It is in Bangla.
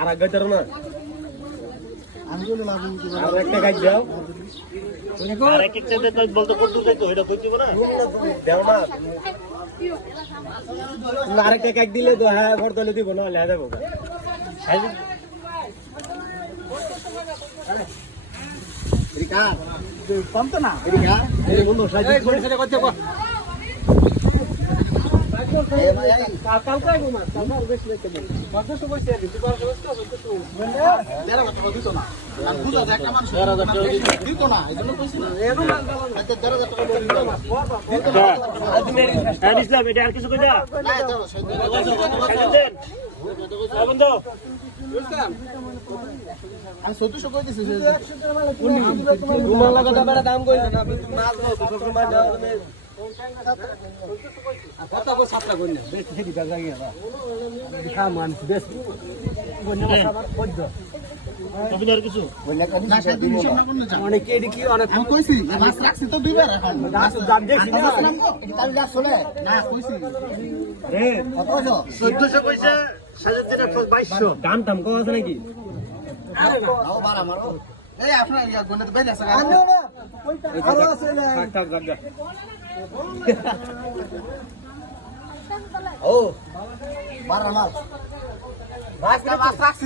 আর আগে তোর না আমি বলে লাভ আর একটা গাছ দাও আর এক একটা দেন বলতে কত দূর যাইতো এটা কই দিব না দাও না আর একটা গাছ দিলে তো হ্যাঁ ভর দলে দিব না লে দেবো রিকা কম তো না এদিকে এই বন্ধু সাজি করে সেটা করতে কো কালকে আইবো না কালকে বেশ লেট হবে কত সময় শেয়ার দিতে পারছো তো দেড় টাকা দিত না আর বুঝা যায় একটা মানুষ 1000 টাকা দিত না এজন্য কইছি না এরকম আচ্ছা 1000 টাকা দিত না হ্যাঁ ইসলাম এটা আর কিছু কই দা না দাও দেন বন্ধু আমি 1400 কই দিছি তোমার লাগা বড় দাম কই না তুমি মাছ দাও তো সময় দাও তুমি কত কো সাতটা কই না বেশ ঠিক আছে জায়গা দেখা মান বেশ বন্য খাবার কই দাও তবে আর কিছু না সাথে হিসাব না করলে যা অনেক এডি কি অনেক আমি কইছি মাছ রাখছি তো দুইবার এখন দাস দাম দেখছি না তাহলে যা চলে না কইছি রে কত 1400 পয়সা সাজার দিনে 2200 দাম দাম কো আছে নাকি আও বারা মারো এই আপনার ইয়া গন্ডাতে বাইরে আছে আরো আছে না টাক টাক গা ও বারা মাল মাছ রাখছি